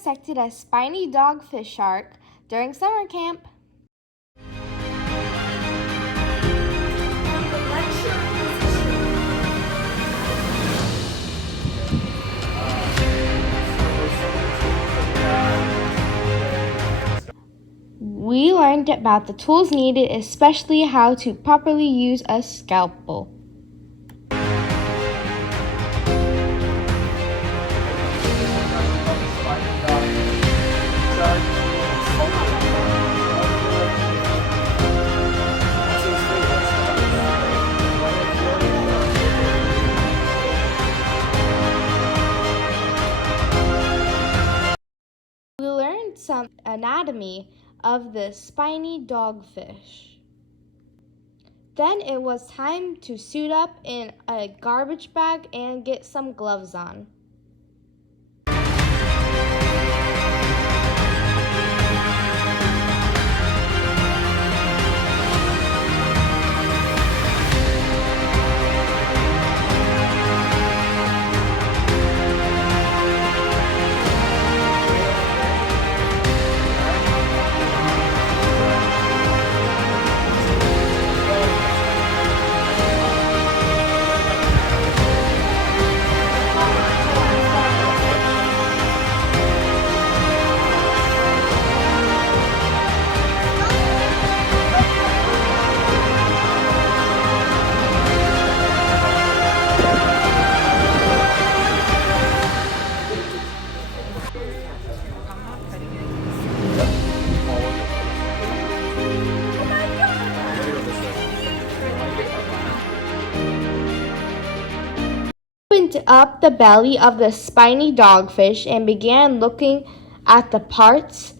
dissected a spiny dogfish shark during summer camp. We learned about the tools needed, especially how to properly use a scalpel. We learned some anatomy of the spiny dogfish. Then it was time to suit up in a garbage bag and get some gloves on. Opened up the belly of the spiny dogfish and began looking at the parts.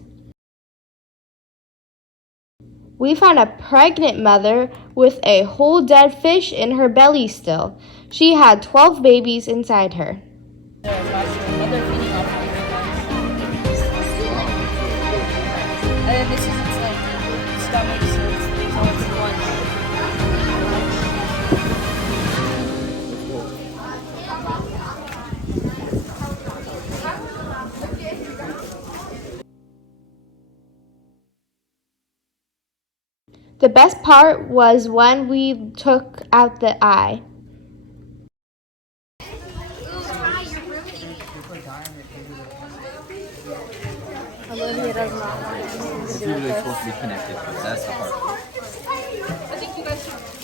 We found a pregnant mother with a whole dead fish in her belly still. She had 12 babies inside her. And then this is its like stomach, so it's all in one. The best part was when we took out the eye. Olivia does not want It's usually supposed to be connected, but that's the hard part. I think you guys should